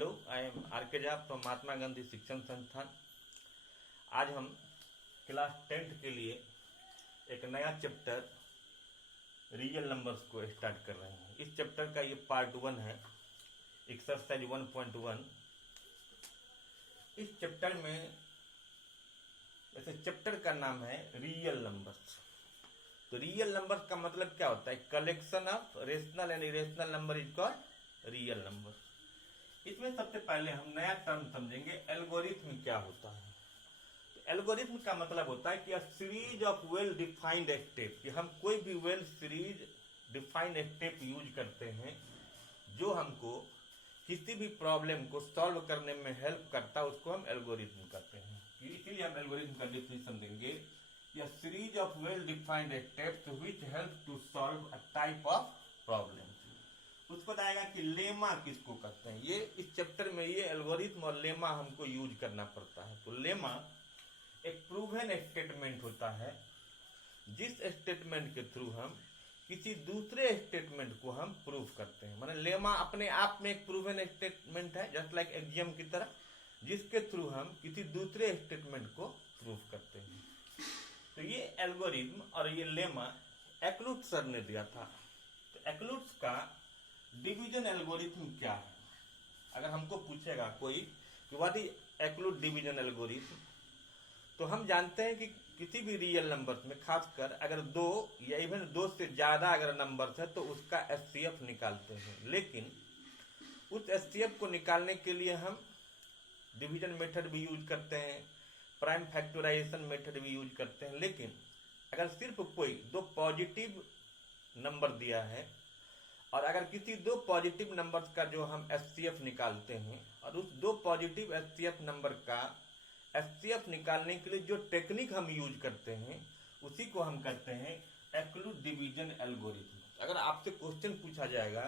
Hello, I am आर.के. Jha from Mahatma Gandhi Shikshan Sansthan. आज हम क्लास 10th के लिए एक नया चैप्टर रियल नंबर्स को स्टार्ट कर रहे हैं। इस चैप्टर का ये पार्ट 1 है, एक्सरसाइज 1.1। इस चैप्टर में वैसे चैप्टर का नाम है रियल नंबर्स। तो रियल नंबर्स का मतलब क्या होता है? Collection of rational and irrational number is called real number. इसमें सबसे पहले हम नया टर्म समझेंगे, एल्गोरिथम क्या होता है। तो एल्गोरिथम का मतलब होता है कि series of well defined step, कि हम कोई भी well series defined step use करते हैं जो हमको किसी भी प्रॉब्लम को सॉल्व करने में हेल्प करता है, उसको हम एल्गोरिथम कहते हैं। इसीलिए हम एल्गोरिथम का डेफिनेशन देंगे, या series of well defined steps which help to solve a type of problem. उसको बताएगा कि लेमा किसको कहते हैं। ये इस चैप्टर में ये एल्गोरिथम और लेमा हमको यूज करना पड़ता है। तो लेमा एक प्रूवन स्टेटमेंट होता है, जिस स्टेटमेंट के थ्रू हम किसी दूसरे स्टेटमेंट को हम प्रूव करते हैं। माने लेमा अपने आप में एक प्रूवन स्टेटमेंट है, जस्ट लाइक एक्सियम की तरह, जिसके थ्रू हम किसी दूसरे स्टेटमेंट को प्रूव करते हैं। तो ये एल्गोरिथम और ये लेमा एक्लूट सर ने दिया था। तो एक्लूट का डिवीजन एल्गोरिथम क्या है? अगर हमको पूछेगा कोई कि व्हाट इज एक्लूट डिवीजन एल्गोरिथम, तो हम जानते हैं कि किसी भी रियल नंबर्स में खासकर अगर दो या इवन दो से ज्यादा अगर नंबर्स है तो उसका एचसीएफ निकालते हैं। लेकिन उस एचसीएफ को निकालने के लिए हम डिवीजन मेथड भी यूज करते हैं, प्राइम फैक्टराइजेशन मेथड भी यूज करते हैं। लेकिन अगर सिर्फ कोई दो पॉजिटिव नंबर दिया है और अगर किसी दो पॉजिटिव नंबर्स का जो हम एचसीएफ निकालते हैं और उस दो पॉजिटिव एचसीएफ नंबर का एचसीएफ निकालने के लिए जो टेक्निक हम यूज करते हैं उसी को हम कहते हैं एक्लूट डिवीजन एल्गोरिथम। अगर आपसे क्वेश्चन पूछा जाएगा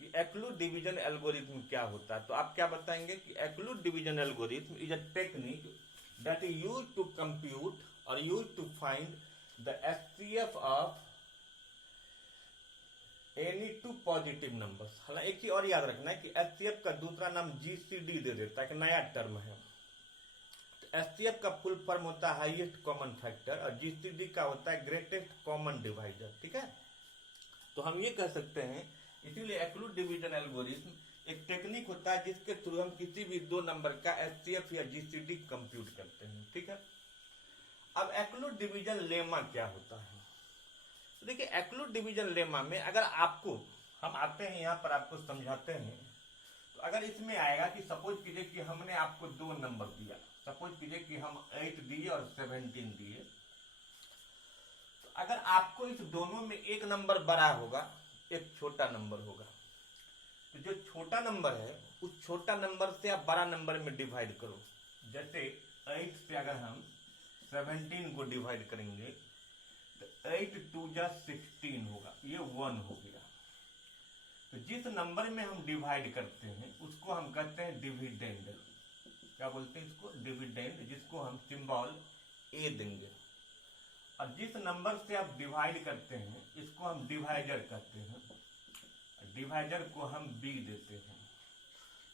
कि एक्लूट डिवीजन एल्गोरिथम क्या होता है, तो आप क्या बताएंगे कि Euclid division algorithm is a technique that is used to compute or used to find the HCF of any two positive numbers. हालांकि एक चीज और याद रखना है कि एचसीएफ का दूसरा नाम जीसीडी दे देता है, एक नया टर्म है। तो एचसीएफ का फुल फॉर्म होता है हाईएस्ट कॉमन फैक्टर और जीसीडी का होता है ग्रेटेस्ट कॉमन डिवाइडर। ठीक है, तो हम ये कह सकते हैं, इसीलिए एक्लूट डिवीजन एल्गोरिथम एक टेक्निक होता है जिसके थ्रू हम किसी भी दो नंबर का एचसीएफ या जीसीडी कंप्यूट करते हैं। ठीक है, अब एक्लूट डिवीजन लेमा क्या होता है? तो देखिए, एक्लूट डिवीजन लेमा में अगर आपको हम आते हैं यहाँ पर आपको समझाते हैं, तो अगर इसमें आएगा कि सपोज कीजिए कि हमने आपको दो नंबर दिया, सपोज कीजिए कि हम 8 दिए और 17 दिए। तो अगर आपको इस दोनों में एक नंबर बड़ा होगा, एक छोटा नंबर होगा, तो जो छोटा नंबर है उस छोटा नंबर से आप बड़ा नंबर में डिवाइड करो। जैसे 8 से अगर हम 17 को डिवाइड करेंगे तो 8 2 जा 16 होगा, ये 1 हो गया। तो जिस नंबर में हम डिवाइड करते हैं उसको हम कहते हैं डिविडेंड। क्या बोलते हैं इसको? डिविडेंड, जिसको हम सिंबल ए देंगे। और जिस नंबर से आप डिवाइड करते हैं इसको हम डिवाइडर कहते हैं, डिवाइडर को हम बी देते हैं।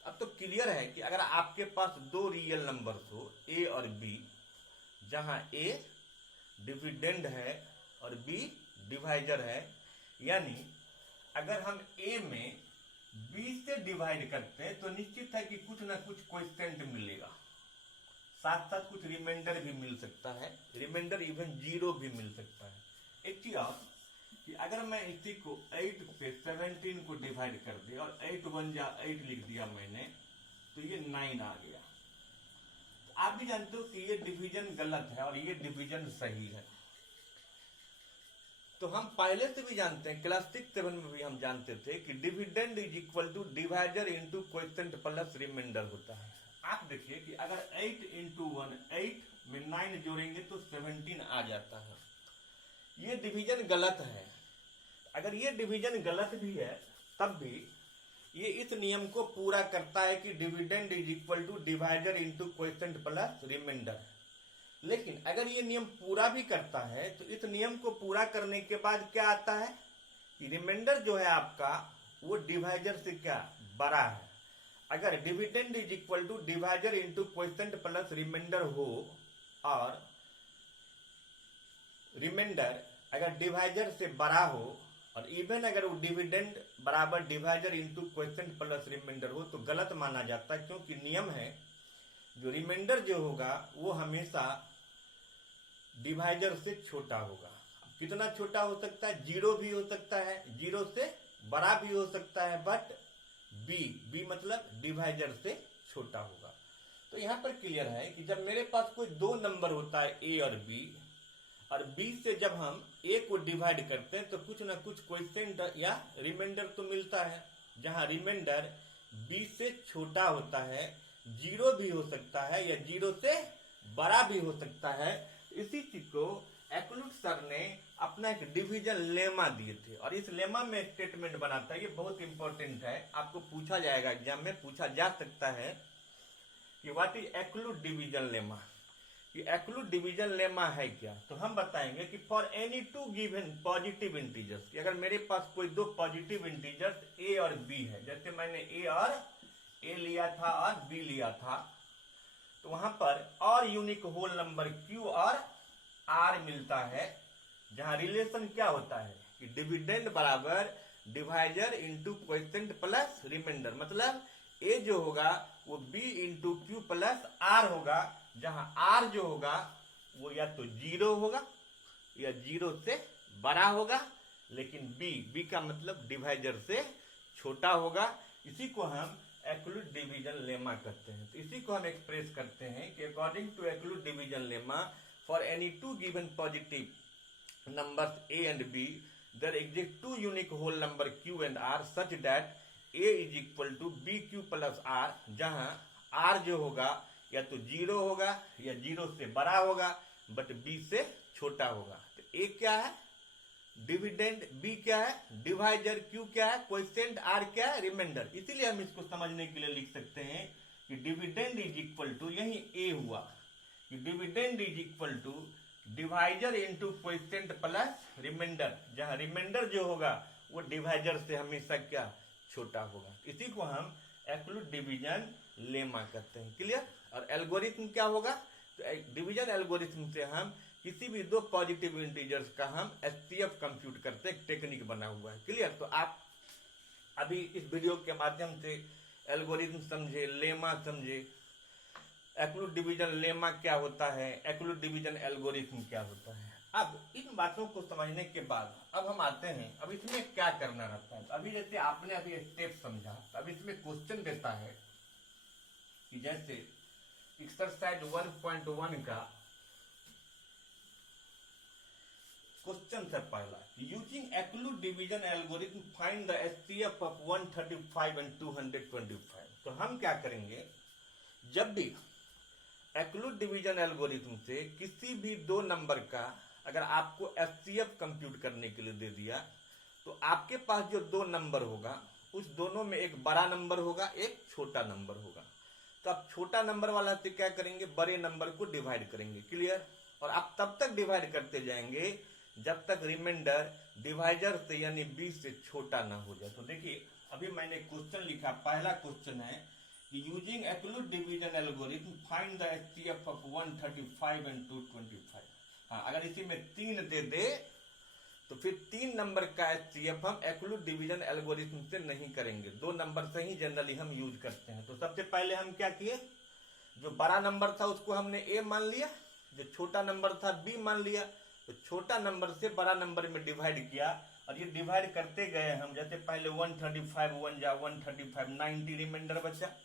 अब तो क्लियर है कि अगर आपके पास दो रियल नंबर्स हो ए और बी, जहां ए डिविडेंड है और बी डिवाइडर है, यानी अगर हम ए में बी से डिवाइड करते हैं तो निश्चित है कि कुछ ना कुछ क्वोशिएंट मिलेगा, साथ साथ कुछ रिमाइंडर भी मिल सकता है, रिमाइंडर इवन 0 भी मिल सकता है। एक चीज और कि अगर मैं इसी को 8 से 17 को डिवाइड कर दे और 8 1 जा 8 लिख दिया मैंने, तो ये 9 आ गया। तो आप भी जानते हो कि ये डिवीजन गलत है और ये डिवीजन सही है। तो हम पहले से भी जानते हैं, क्लास 6 7 में भी हम जानते थे कि dividend is equal to divider into quotient plus remainder होता है। आप देखिए कि अगर 8 इंटू 1 8 में 9 जोड़ेंगे तो 17 आ जाता है। ये डिवीजन गलत है। अगर ये डिवीजन गलत भी है तब भी ये इस नियम को पूरा करता है कि dividend is equal to divider into quotient plus remainder. लेकिन अगर ये नियम पूरा भी करता है तो इस नियम को पूरा करने के बाद क्या आता है कि रिमाइंडर जो है आपका वो डिवाइडर से क्या बड़ा है। अगर dividend is equal to divisor into quotient plus remainder हो और रिमाइंडर अगर डिवाइजर से बड़ा हो और इवन अगर वो डिविडेंड बराबर divisor into quotient plus remainder हो तो गलत माना जाता है, क्योंकि नियम है जो रिमाइंडर जो होगा वो हमेशा डिवाइजर से छोटा होगा। कितना छोटा हो सकता है? 0 भी हो सकता है, 0 से बड़ा भी हो सकता है, बट बी मतलब डिवाइजर से छोटा होगा। तो यहां पर क्लियर है कि जब मेरे पास कोई दो नंबर होता है ए और बी से जब हम ए को डिवाइड करते हैं तो कुछ ना कुछ क्वोशिएंट या रिमाइंडर तो मिलता है, जहां रिमाइंडर बी से छोटा होता है, 0 भी हो सकता है या 0 से बड़ा भी हो सकता है। इसी चीज को एक्लूट सर ने अपना एक डिवीजन लेमा दिए थे और इस लेमा में स्टेटमेंट बनाता है, ये बहुत इंपॉर्टेंट है, आपको पूछा जाएगा एग्जाम में, पूछा जा सकता है कि व्हाट इज एक्लूट डिवीजन लेमा। कि एक्लूट डिवीजन लेमा है क्या? तो हम बताएंगे कि for any two given positive integers, कि अगर मेरे पास कोई दो पॉजिटिव इंटीजर्स ए और बी है, जैसे मैंने ए लिया था और बी लिया था, तो वहां पर और यूनिक होल नंबर क्यू और आर मिलता है, जहां रिलेशन क्या होता है कि डिविडेंड बराबर divisor into quotient plus remainder, मतलब ए जो होगा वो B into Q plus R होगा, जहां आर जो होगा वो या तो 0 होगा या 0 से बड़ा होगा, लेकिन बी का मतलब डिवाइजर से छोटा होगा। इसी को हम एक्लूट डिवीजन लेमा कहते हैं। तो इसी को हम एक्सप्रेस करते हैं कि according to Euclid division lemma for any two given positive numbers a and b there exist two unique whole number q and r such that a is equal to b q plus r, जहां r जो होगा या तो 0 होगा या 0 से बड़ा होगा, बट बी से छोटा होगा। तो ए क्या है? डिविडेंड, बी क्या है? डिवाइजर, क्यू क्या है? क्वोशिएंट, आर क्या है? रिमाइंडर। इसीलिए हम इसको समझने के लिए लिख सकते हैं कि डिविडेंड इज इक्वल टू, यही ए हुआ कि dividend is equal to divisor into quotient plus remainder, जहां रिमाइंडर जो होगा वो डिवाइजर से हमेशा क्या? छोटा होगा। इसी को हम एक्लूट डिवीजन लेमा कहते हैं। क्लियर? और एल्गोरिथम क्या होगा? तो डिवीजन एल्गोरिथम से हम किसी भी दो पॉजिटिव इंटीजर्स का हम एचसीएफ कंप्यूट करते हैं, टेक्निक बना हुआ है। क्लियर? तो आप अभी इस वीडियो के माध्यम से एल्गोरिथम समझे, लेमा समझे, एक्लूट डिवीजन लेमा क्या होता है, एक्लूट डिवीजन एल्गोरिथम क्या होता है। अब इन बातों को समझने के बाद अब हम आते हैं, अब इसमें क्या करना रहता है। अभी जैसे आपने अभी स्टेप समझा, अब इसमें क्वेश्चन देता है कि जैसे एक्सरसाइज 1.1 का क्वेश्चन है पहला, using Euclid division algorithm find the HCF of 135 and 225। तो हम क्या करेंगे, जब भी एक्लूट डिवीजन एल्गोरिथम से किसी भी दो नंबर का अगर आपको एचसीएफ कंप्यूट करने के लिए दे दिया, तो आपके पास जो दो नंबर होगा उस दोनों में एक बड़ा नंबर होगा, एक छोटा नंबर होगा। तो आप छोटा नंबर वाला से क्या करेंगे, बड़े नंबर को डिवाइड करेंगे। क्लियर? और आप तब तक डिवाइड करते जाएंगे जब तक रिमाइंडर डिवाइजर से यानी बी से छोटा ना हो जाए। तो देखिए अभी मैंने क्वेश्चन लिखा, पहला क्वेश्चन है कि using Euclid division algorithm find the HCF of 135 and 225। हाँ, अगर इसी में 3 दे दे तो फिर 3 नंबर का एचसीएफ हम एक्लूट डिवीजन एल्गोरिथम से नहीं करेंगे, 2 नंबर से ही जनरली हम यूज करते हैं। तो सबसे पहले हम क्या किए, जो बड़ा नंबर था उसको हमने ए मान लिया, जो छोटा नंबर था बी मान लिया। तो छोटा नंबर से बड़ा नंबर में डिवाइड किया और ये डिवाइड करते गए हम, जैसे पहले 135 1 जा 135 90 रिमाइंडर बचा।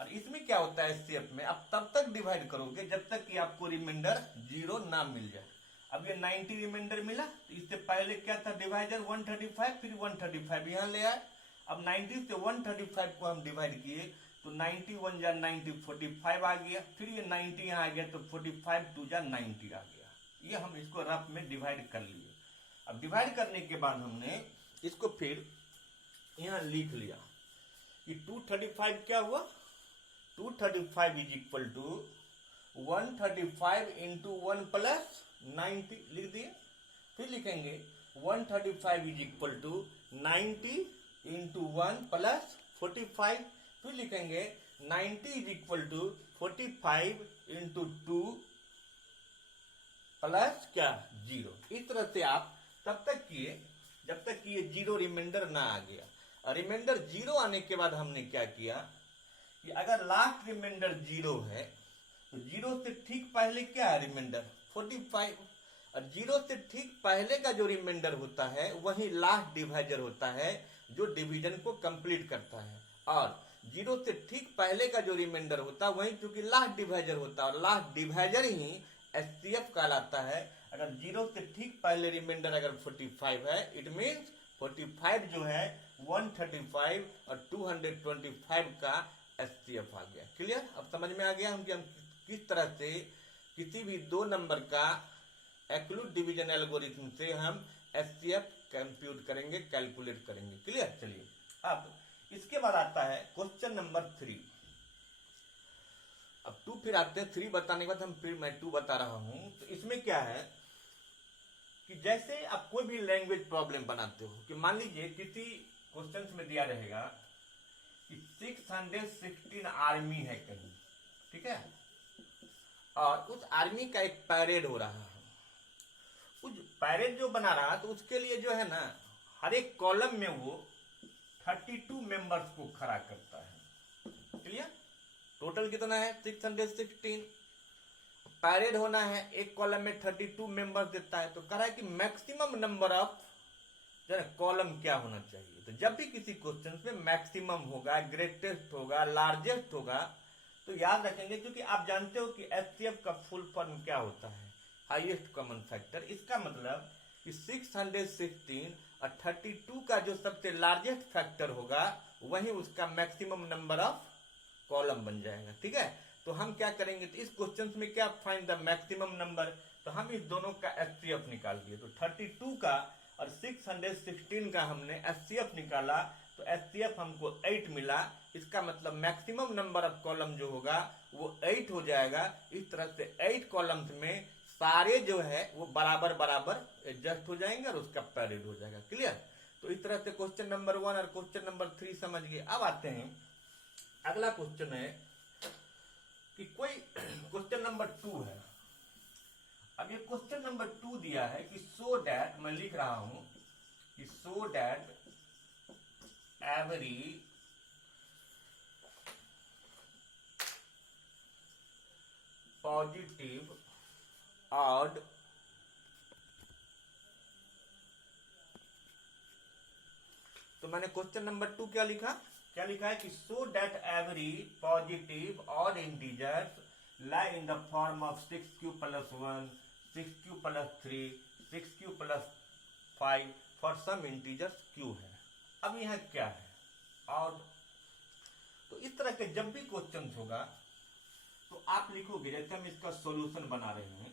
और इसमें क्या होता है एचसीएफ में, आप तब तक डिवाइड करोगे जब तक कि आपको रिमाइंडर 0 ना मिल जाए। अब ये 90 रिमाइंडर मिला, तो इससे पहले क्या था डिवाइजर 135, फिर 135 यहाँ ले आए। अब 90 से 135 को हम डिवाइड किए तो 90 1 जा 90 45 आ गया, फिर ये 90 यहाँ आ गया तो 45 2 जा 90 आ गया। ये हम इसको रफ में डिवाइड कर लिए। अब डिवाइड करने के बाद हमने इसको फिर यहाँ लिख लिया कि 235 क्या हुआ, 235 is equal to 135 into 1 plus 90 लिख दिए। फिर लिखेंगे 135 is equal to 90 into 1 plus 45। फिर लिखेंगे 90 is equal to 45 into 2 plus क्या 0। इस तरह से आप तब तक किए जब तक कि ये 0 रिमाइंडर ना आ गया। और रिमाइंडर 0 आने के बाद हमने क्या किया कि अगर लास्ट रिमाइंडर 0 है तो 0 से ठीक पहले क्या है रिमाइंडर 45, और 0 से ठीक पहले का जो रिमाइंडर होता है वही लास्ट डिवाइजर होता है जो डिवीजन को कंप्लीट करता है। और 0 से ठीक पहले का जो रिमाइंडर होता है वही चूंकि लास्ट डिवाइजर होता है और लास्ट डिवाइजर ही एचसीएफ कहलाता है। अगर 0 से ठीक पहले रिमाइंडर अगर 45 है इट मीन्स 45 जो है 135 और 225 का एचसीएफ आ गया। क्लियर? अब समझ में आ गया हम कि हम किस तरह से किसी भी दो नंबर का एक्लूड डिवीजन एल्गोरिथम से हम एचसीएफ कंप्यूट करेंगे, कैलकुलेट करेंगे। क्लियर? चलिए अब इसके बाद आता है क्वेश्चन नंबर 3। अब 2 फिर आते हैं, 3 बताने के बाद हम फिर मैं 2 बता रहा हूं। तो इसमें क्या है कि जैसे आप कोई भी लैंग्वेज प्रॉब्लम बनाते हो कि मान लीजिए किसी क्वेश्चन में दिया रहेगा कि 616 आर्मी है कहीं, ठीक है, और उस आर्मी का एक पैरेड हो रहा है। उस पैरेड जो बना रहा तो उसके लिए जो है ना हर एक कॉलम में वो 32 मेंबर्स को खड़ा करता है। क्लियर? टोटल कितना है 616। पैरेड होना है, एक कॉलम में 32 मेंबर्स देता है, तो कह रहा है कि मैक्सिमम नंबर ऑफ कॉलम क्या होना चाहिए। तो जब भी किसी क्वेश्चन में मैक्सिमम होगा, ग्रेटेस्ट होगा, लार्जेस्ट होगा, तो याद रखेंगे क्योंकि आप जानते हो कि एचसीएफ का फुल फॉर्म क्या होता है, हाईएस्ट कॉमन फैक्टर। इसका मतलब कि 616 और 32 का जो सबसे लार्जेस्ट फैक्टर होगा वही उसका मैक्सिमम नंबर ऑफ कॉलम बन जाएगा। ठीक है, तो हम क्या करेंगे, तो इस क्वेश्चन में क्या फाइंड द मैक्सिमम नंबर, तो हम इस दोनों का एचसीएफ निकाल दिए। तो 32 का और 616 का हमने एचसीएफ निकाला, तो एचसीएफ हमको 8 मिला। इसका मतलब मैक्सिमम नंबर ऑफ कॉलम जो होगा वो 8 हो जाएगा। इस तरह से 8 कॉलम्स में सारे जो है वो बराबर बराबर एडजस्ट हो जाएंगे और उसका पैरेड हो जाएगा। क्लियर? तो इस तरह से क्वेश्चन नंबर 1 और क्वेश्चन नंबर 3 समझ गए। अब आते हैं अगला क्वेश्चन है कि कोई क्वेश्चन नंबर 2 है। अब ये क्वेश्चन नंबर 2 दिया है कि सो डैट, मैं लिख रहा हूं कि so that every positive odd तो मैंने क्वेश्चन नंबर 2 क्या लिखा है कि so that every positive odd integers lie in the form of 6q plus 1, 6q plus 3, 6q plus 5 for some integers q है। अब यह क्या है और तो इस तरह के जब भी क्वेश्चन होगा तो आप लिखोगे, जैसे हम इसका सॉल्यूशन बना रहे हैं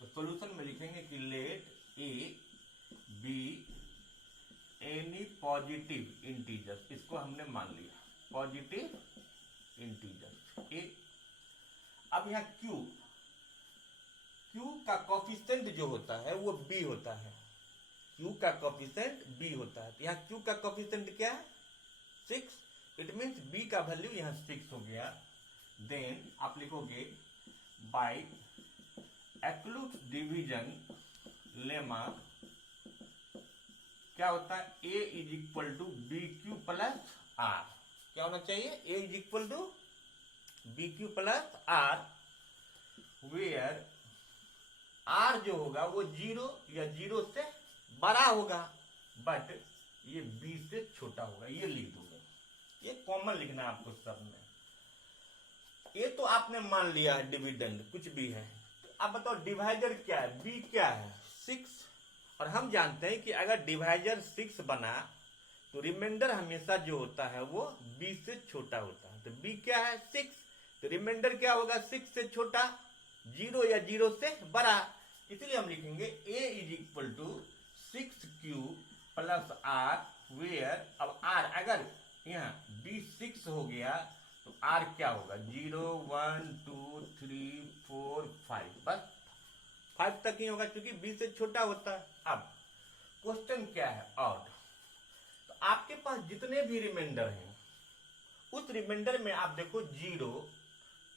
तो सॉल्यूशन में लिखेंगे कि let A be any positive integers, इसको हमने मान लिया पॉजिटिव इंटीजर्स ए। अब यहाँ Q का कोफिशिएंट जो होता है वो B होता है, Q का कोफिशिएंट B होता है। तो यहाँ Q का कोफिशिएंट क्या है 6, इट मीन्स B का वैल्यू यहाँ 6 हो गया। देन आप लिखोगे बाय एक्लूड डिवीजन लेमा क्या होता है A is equal to BQ plus R। क्या होना चाहिए A is equal to BQ plus R, where R जो होगा वो 0 या 0 से बड़ा होगा बट ये B से छोटा होगा। ये लिख दोगे, ये कॉमन लिखना है आपको सब में। ये तो आपने मान लिया है डिविडेंड कुछ भी है। तो अब बताओ डिवाइजर क्या है, B क्या है 6, और हम जानते हैं कि अगर डिवाइजर 6 बना तो रिमाइंडर हमेशा जो होता है वो B से छोटा होता है। तो B क्या है 6, तो रिमाइंडर क्या होगा 6 से छोटा, 0 या 0 से बड़ा। इसलिए हम लिखेंगे A is equal to 6Q plus R, where अब R अगर यहाँ B 6 हो गया तो R क्या होगा 0 1 2 3 4 5, बस 5 तक ही होगा क्योंकि B से छोटा होता है। अब क्वेश्चन क्या है ऑड, तो आपके पास जितने भी रिमाइंडर हैं उस रिमाइंडर में आप देखो 0,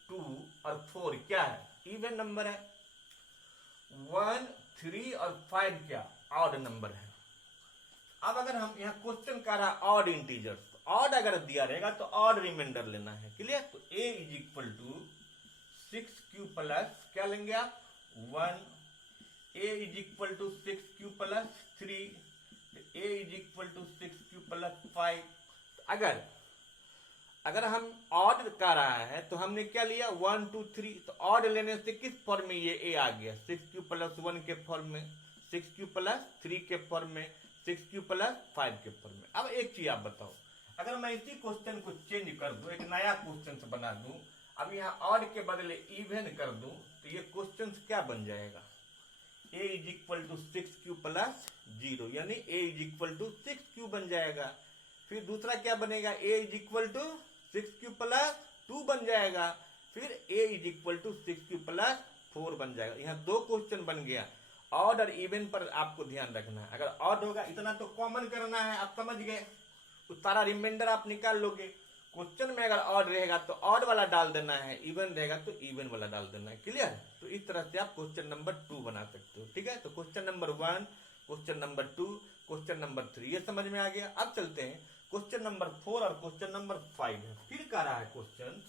2 और 4 क्या है, इवन नंबर है। 1, 3 और 5 क्या, ऑड नंबर है। अब अगर हम यहाँ क्वेश्चन कर रहा है ऑड इंटीजर्स, तो ऑड अगर दिया रहेगा तो ऑड रिमाइंडर लेना है, क्लियर। तो a is equal to 6q plus क्या लेंगे आप 1, a is equal to 6q plus 3, a is equal to 6q plus 5। अगर हम ऑड कर रहा है तो हमने क्या लिया 1, 2, 3, तो ऑड लेने से किस फॉर्म में ये a आ गया, 6q प्लस 1 के फॉर्म में, 6q प्लस 3 के फॉर्म में, 6q प्लस 5 के फॉर्म में। अब एक चीज आप बताओ, अगर मैं इसी क्वेश्चन को चेंज कर दूं, एक नया क्वेश्चन बना दूं, अब यहाँ ऑड के बदले इवन कर दूं, तो ये क्वेश्चन क्या बन जाएगा, a is equal to 6q plus 0, यानी a is equal to 6q बन जाएगा। फिर दूसरा क्या बनेगा, a is equal to 6q plus 2 बन जाएगा। फिर a is equal to 6q plus 4 बन जाएगा। यहाँ दो क्वेश्चन बन गया। ऑड और इवन पर आपको ध्यान रखना है। अगर ऑड होगा इतना तो कॉमन करना है, आप समझ गए, तो सारा रिमाइंडर आप निकाल लोगे। क्वेश्चन में अगर ऑड रहेगा तो ऑड वाला डाल देना है, इवन रहेगा तो इवन वाला डाल देना है, क्लियर। तो इस तरह से आप क्वेश्चन नंबर 2 बना सकते हो, ठीक है। तो question number 1, question number 2, question number 3 ये समझ में आ गया। अब चलते हैं क्वेश्चन नंबर 4 और क्वेश्चन नंबर 5 है। फिर कह रहा है क्वेश्चन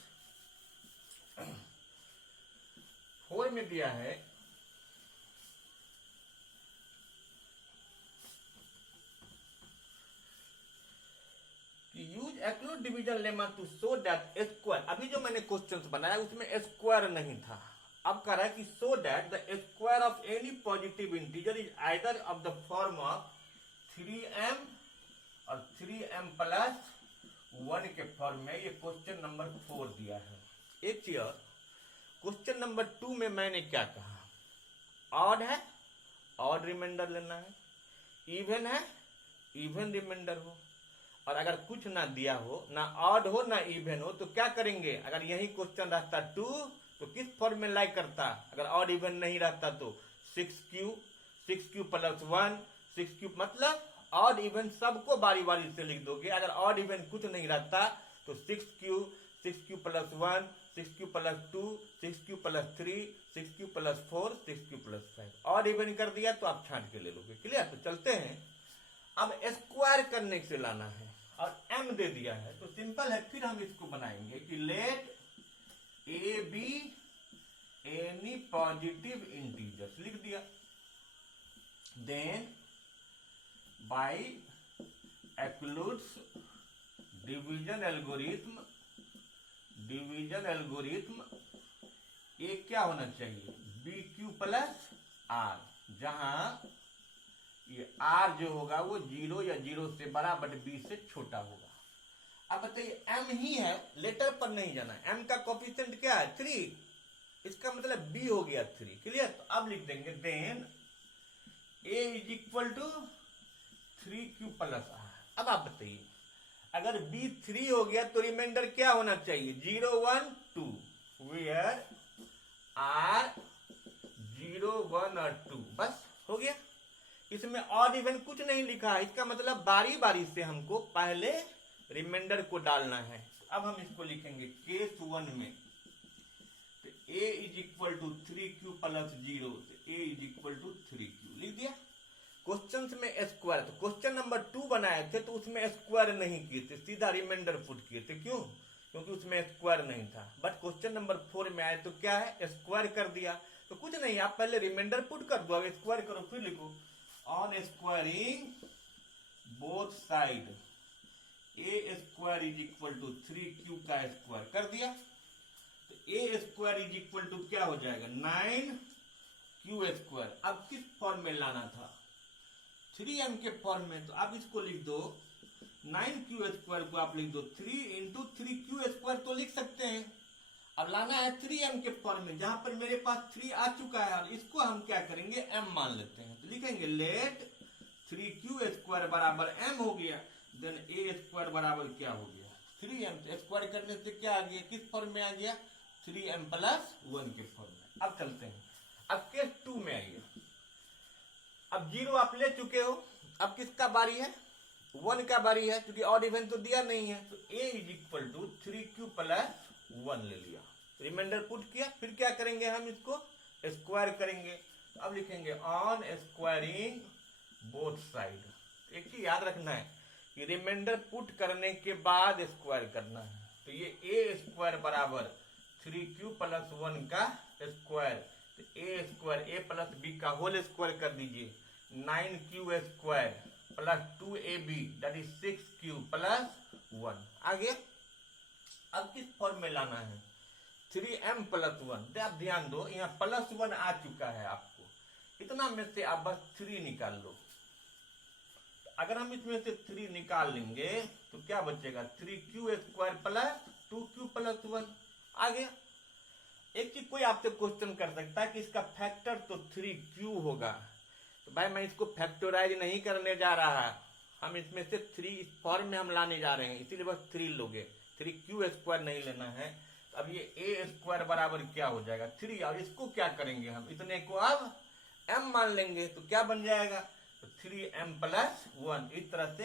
4 में दिया है use Euclid division lemma to show that square. अभी जो मैंने क्वेश्चंस बनाया उसमें स्क्वायर नहीं था। अब कह रहा है कि show that the square of any positive integer is either of the form of 3m और 3m प्लस 1 के फॉर्म में। ये क्वेश्चन नंबर 4 दिया है। एक चीज और, क्वेश्चन नंबर 2 में मैंने क्या कहा, ऑड है ऑड रिमाइंडर लेना है, इवन है इवन रिमाइंडर हो, और अगर कुछ ना दिया हो, ना ऑड हो ना इवन हो, तो क्या करेंगे। अगर यही क्वेश्चन रहता 2 तो किस फॉर्म में लाइक करता, अगर ऑड इवन नहीं रहता तो 6q प्लस 1, 6q मतलब ऑड इवन सबको बारी बारी से लिख दोगे। अगर ऑड इवन कुछ नहीं रहता तो 6q plus 1, 6q plus 2, 6q plus 3, 6q plus 4, 6q plus 5। Odd even कर दिया तो आप छांट के ले लोगे, क्लियर। तो चलते हैं, अब स्क्वायर करने से लाना है और m दे दिया है तो सिंपल है। फिर हम इसको बनाएंगे कि let a be any positive integers, लिख दिया। Then by Euclid's division algorithm ये क्या होना चाहिए, bq प्लस r, जहां ये r जो होगा वो 0 या 0 से बड़ा बट b से छोटा होगा। अब बताइए m ही है, लेटर पर नहीं जाना। m का कोफिशिएंट क्या है 3, इसका मतलब b हो गया 3, क्लियर। तो अब लिख देंगे then a is equal to 3q plus r। अब आप बताइए अगर b 3 हो गया तो रिमाइंडर क्या होना चाहिए 0, 1, 2, वेयर r 0, 1 और 2, बस हो गया। इसमें ऑड इवन कुछ नहीं लिखा है, इसका मतलब बारी बारी से हमको पहले रिमाइंडर को डालना है। अब हम इसको लिखेंगे केस 1 में, तो a is equal to 3q plus 0, तो a is equal to 3q लिख दिया। क्वेश्चन में स्क्वायर, तो क्वेश्चन नंबर 2 बनाए थे तो उसमें स्क्वायर नहीं किए थे, सीधा रिमाइंडर पुट किए थे। क्यों, क्योंकि उसमें स्क्वायर नहीं था। बट क्वेश्चन नंबर 4 में आए तो क्या है, स्क्वायर कर दिया। तो कुछ नहीं, आप पहले रिमाइंडर पुट कर दो, अब स्क्वायर करो, फिर लिखो on squaring both side A square is equal to 3q का स्क्वायर कर दिया। तो A square is equal to क्या हो जाएगा 9q स्क्वायर। अब किस फॉर्म में लाना था 3m के फॉर्म में, तो आप इसको लिख दो 9q स्क्वायर को आप लिख दो 3 इंटू 3q स्क्वायर, तो लिख सकते हैं। अब लाना है 3m के फॉर्म में, जहां पर मेरे पास 3 आ चुका है और इसको हम क्या करेंगे m मान लेते हैं। तो लिखेंगे लेट 3q स्क्वायर बराबर m हो गया, देन a स्क्वायर बराबर क्या हो गया 3m। तो स्क्वायर करने से क्या आ गया, किस फॉर्म में आ गया 3m प्लस 1 के फॉर्म में। अब चलते हैं, अब केस 2 में आइए। अब 0 आप ले चुके हो, अब किसका बारी है 1 का बारी है, क्योंकि ऑड इवन तो दिया नहीं है, तो a is equal to 3q plus 1 ले लिया, रिमाइंडर पुट किया। फिर क्या करेंगे, हम इसको स्क्वायर करेंगे। अब लिखेंगे ऑन स्क्वायरिंग बोथ साइड। एक चीज याद रखना है कि रिमाइंडर पुट करने के बाद स्क्वायर करना है। तो ये a स्क्वायर बराबर 3q प्लस 1 का स्क्वायर, तो a square a plus b का होल स्क्वायर कर दीजिए, 9q square plus 2ab that is 6q plus 1। आगे अब किस फॉर्म में लाना है, 3m प्लस 1। आप ध्यान दो, यहाँ प्लस 1 आ चुका है आपको, इतना में से आप बस 3 निकाल लो। अगर हम इसमें से 3 निकाल लेंगे तो क्या बचेगा, 3q square plus 2q plus 1। आगे एक चीज कोई आपसे क्वेश्चन कर सकता है कि इसका फैक्टर तो 3q होगा, तो भाई मैं इसको फैक्टराइज नहीं करने जा रहा, हम इसमें से 3 इस फॉर्म में हम लाने जा रहे हैं, इसीलिए बस 3 लोगे, 3q स्क्वायर नहीं लेना है। अब ये a स्क्वायर बराबर क्या हो जाएगा 3, और इसको क्या करेंगे हम, इतने को अब m मान लेंगे, तो क्या बन जाएगा, तो 3m प्लस 1। इस तरह से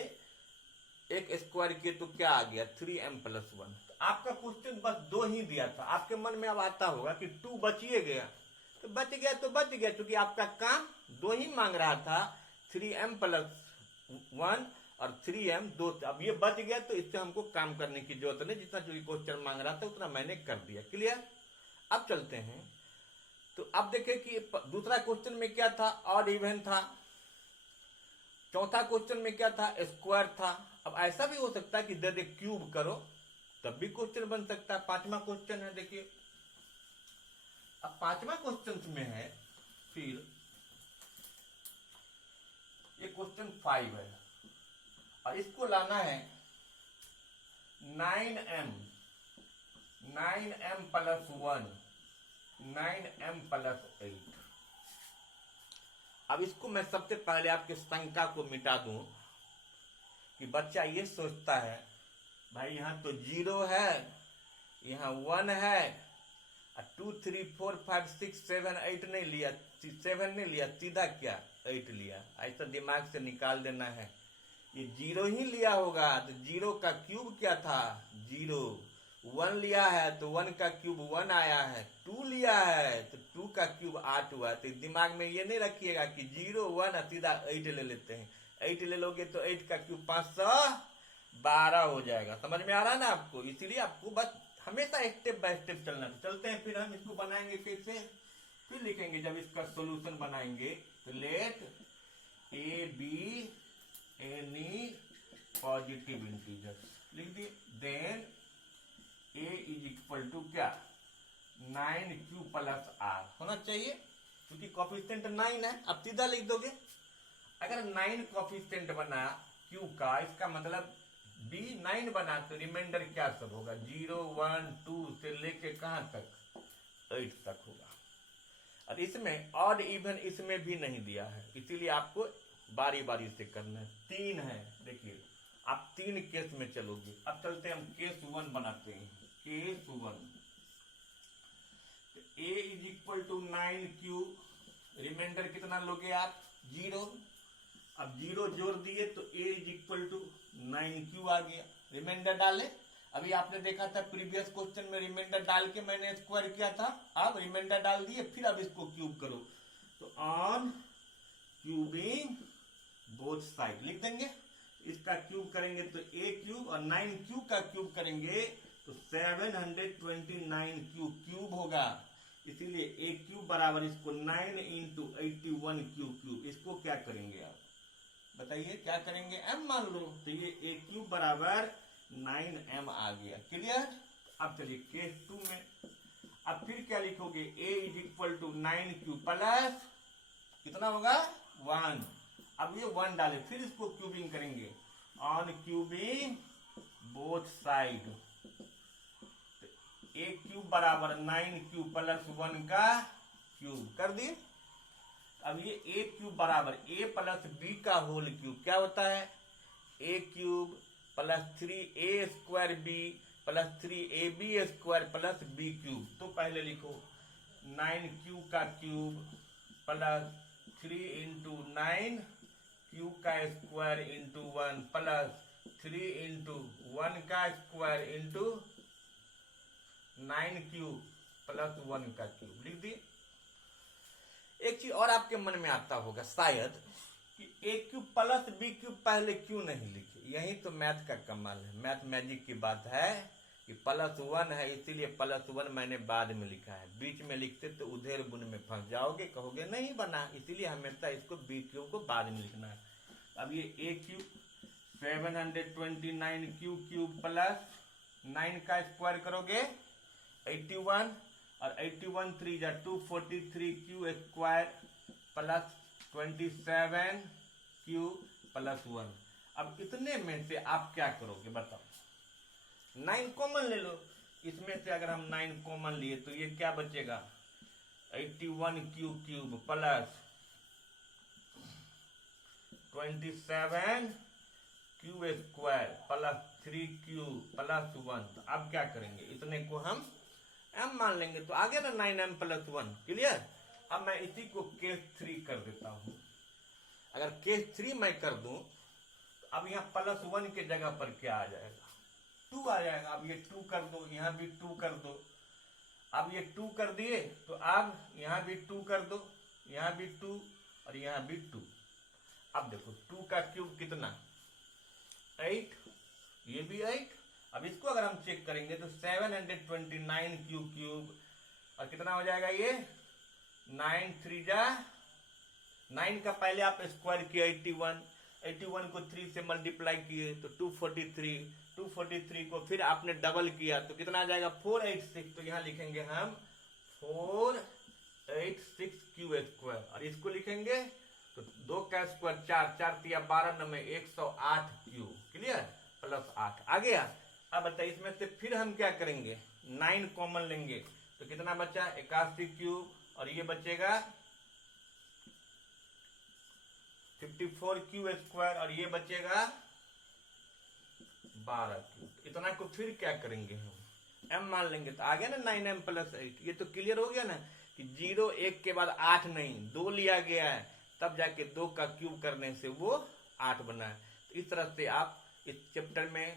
एक स्क्वायर किए तो क्या आ गया 3m प्लस 1। तो आपका क्वेश्चन बस 2 ही दिया था, आपके मन में अब आता होगा कि 2 बचिए गया, तो बच गया तो बच गया, क्योंकि आपका काम 2 ही मांग रहा था, 3m प्लस 1 और 3m 2। अब ये बच गया तो इससे हमको काम करने की जरूरत नहीं, जितना जो क्वेश्चन मांग रहा था उतना मैंने कर दिया। क्लियर। अब चलते हैं, तो अब देखें कि दूसरा क्वेश्चन में क्या था, ऑड इवन था, चौथा क्वेश्चन में क्या था, स्क्वायर था। अब ऐसा भी हो सकता है कि दे दे क्यूब करो तब भी क्वेश्चन बन सकता है। पांचवा क्वेश्चन है, देखिए अब पांचवा क्वेश्चन में है, फिर ये क्वेश्चन 5 है और इसको लाना है 9m प्लस 1, 9m प्लस 8। अब इसको मैं सबसे पहले आपके शंका को मिटा दूं कि बच्चा ये सोचता है भाई यहाँ तो 0 है, यहाँ 1 है, 2 3 4 5 6 7 8 नहीं लिया, 7 नहीं लिया, सीधा क्या 8 लिया। ऐसा दिमाग से निकाल देना है, ये 0 ही लिया होगा, तो 0 का क्यूब क्या था 0, 1 लिया है तो 1 का क्यूब 1 आया है, 2 लिया है तो 2 का क्यूब 8 हुआ। तो दिमाग में ये नहीं रखिएगा कि 0 1 सीधा 8 ले लेते हैं, 8 ले लोगे तो 8 का क्यूब 512 हो जाएगा। समझ में आ रहा है ना आपको, इसीलिए आपको बस हमेशा स्टेप बाय स्टेप चलना। चलते हैं, फिर हम इसको बनाएंगे कैसे, फिर लिखेंगे जब इसका सोल्यूशन बनाएंगे, तो let A be any positive integers लिख दिए, then a is equal to क्या 9q प्लस r होना चाहिए, क्योंकि कोफिशिएंट 9 है। अब सीधा लिख दोगे, अगर 9 कोफिशिएंट बना q का, इसका मतलब b 9 बना तो रिमाइंडर क्या सब होगा 0 1 2 से लेके कहां तक 8 तक होगा। और इसमें ऑड इवन इसमें भी नहीं दिया है, इसीलिए आपको बारी बारी से करना है। 3 है, देखिए आप 3 केस में चलोगे। अब चलते हैं हम केस 1 बनाते हैं, case 1। a is equal to 9q, remainder कितना लोगे आप 0। अब 0 जोड़ दिए तो a is equal to 9q आ गया, रिमाइंडर डाले। अभी आपने देखा था प्रीवियस क्वेश्चन में रिमाइंडर डाल के मैंने स्क्वायर किया था, अब रिमाइंडर डाल दिए, फिर अब इसको क्यूब करो, तो ऑन क्यूबिंग बोथ साइड लिख देंगे। इसका क्यूब करेंगे तो a क्यूब, और 9q का क्यूब करेंगे तो 729q क्यूब होगा, इसीलिए a क्यूब बराबर इसको 9 इंटू 81 क्यूब। इसको क्या करेंगे आप बताइए, क्या करेंगे m मान लो, तो ये a क्यूब बराबर 9m आ गया। क्लियर। अब चलिए केस 2 में, अब फिर क्या लिखोगे, a is equal to 9q plus कितना होगा 1। अब ये 1 डाले, फिर इसको क्यूबिंग करेंगे, on cubing both side, a cube बराबर 9q प्लस 1 का क्यूब कर दिए। अब ये a क्यूब बराबर a प्लस b का होल क्यूब क्या होता है, a cube plus 3a square b plus 3ab square plus b cube. तो पहले लिखो 9q का क्यूब प्लस 3 इंटू 9 क्यू का स्क्वायर इंटू 1 प्लस 3 इंटू 1 का स्क्वायर इंटू 9 क्यूब प्लस 1 का क्यूब लिख दिए। एक चीज और आपके मन में आता होगा शायद कि ए क्यूब प्लस बी क्यूब पहले क्यों नहीं लिखे। यही तो मैथ का कमाल है, मैथ मैजिक की बात है कि +1 है इसीलिए +1 मैंने बाद में लिखा है। बीच में लिखते तो उधेर बुन में फंस जाओगे, कहोगे नहीं बना, इसीलिए हमेशा इसको बी क्यूब को बाद में लिखना है। अब ये ए क्यूब 729 क्यू क्यूब प्लस 9 का स्क्वायर करोगे 81 और 81 3 जा 243 Q square plus 27 Q plus 1। अब इतने में से आप क्या करोगे बताओ। 9 कॉमन ले लो, इसमें से अगर हम 9 कॉमन लिए तो ये क्या बचेगा 81 Q cube plus 27 Q square plus 3 Q plus 1। तो अब क्या करेंगे, इतने को हम m मान लेंगे तो आगे ना 9m प्लस 1। क्लियर। अब मैं इसी को केस 3 कर देता हूं। अगर केस 3 मैं कर दूं तो अब यहाँ +1 के जगह पर क्या आ जाएगा 2 आ जाएगा। अब ये 2 कर दो, यहाँ भी 2 कर दो। अब ये 2 कर दिए तो अब यहाँ भी 2 कर दो, यहाँ भी 2 और यहाँ भी 2। अब देखो 2 का क्यूब कितना 8, ये भी 8। अब इसको अगर हम चेक करेंगे तो 729 क्यू क्यूब और कितना हो जाएगा ये 9 3 जा 9 का पहले आप स्क्वायर किया 81 को 3 से मल्टीप्लाई किए तो 243 को फिर आपने डबल किया तो कितना आ जाएगा 486। तो यहाँ लिखेंगे हम 486 क्यू स्क्वायर और इसको लिखेंगे तो 2 का स्क्वायर 4 4 तिया 12 में 108 क्यू। क्लियर प्लस 8 आ गया। अब बताइए इसमें से फिर हम क्या करेंगे 9 कॉमन लेंगे तो कितना बचा 81 क्यूब और ये बचेगा 54 क्यू स्क्वायर और ये बचेगा 12 क्यूब। इतना को फिर क्या करेंगे हम m मान लेंगे तो आ गया ना 9m प्लस 8। ये तो क्लियर हो गया ना कि 0 1 के बाद 8 नहीं 2 लिया गया है, तब जाके 2 का क्यूब करने से वो 8 बना है। तो इस तरह से आप इस चैप्टर में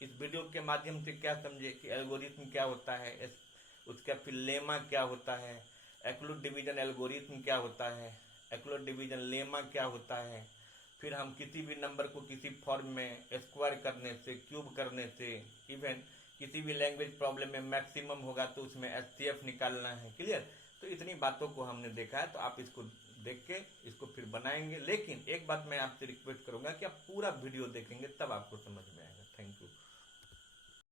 इस वीडियो के माध्यम से क्या समझे कि एल्गोरिथम क्या होता है, उसका फिर लेमा क्या होता है, एक्लूड डिवीजन एल्गोरिथम क्या होता है, एक्लूड डिवीजन लेमा क्या होता है। फिर हम किसी भी नंबर को किसी फॉर्म में स्क्वायर करने से, क्यूब करने से, इवन किसी भी लैंग्वेज प्रॉब्लम में मैक्सिमम होगा तो उसमें एचसीएफ निकालना है। क्लियर। तो इतनी बातों को हमने देखा है तो आप इसको देख के इसको फिर बनाएंगे। लेकिन एक बात मैं आपसे रिक्वेस्ट करूंगा कि आप पूरा वीडियो देखेंगे तब आपको समझ में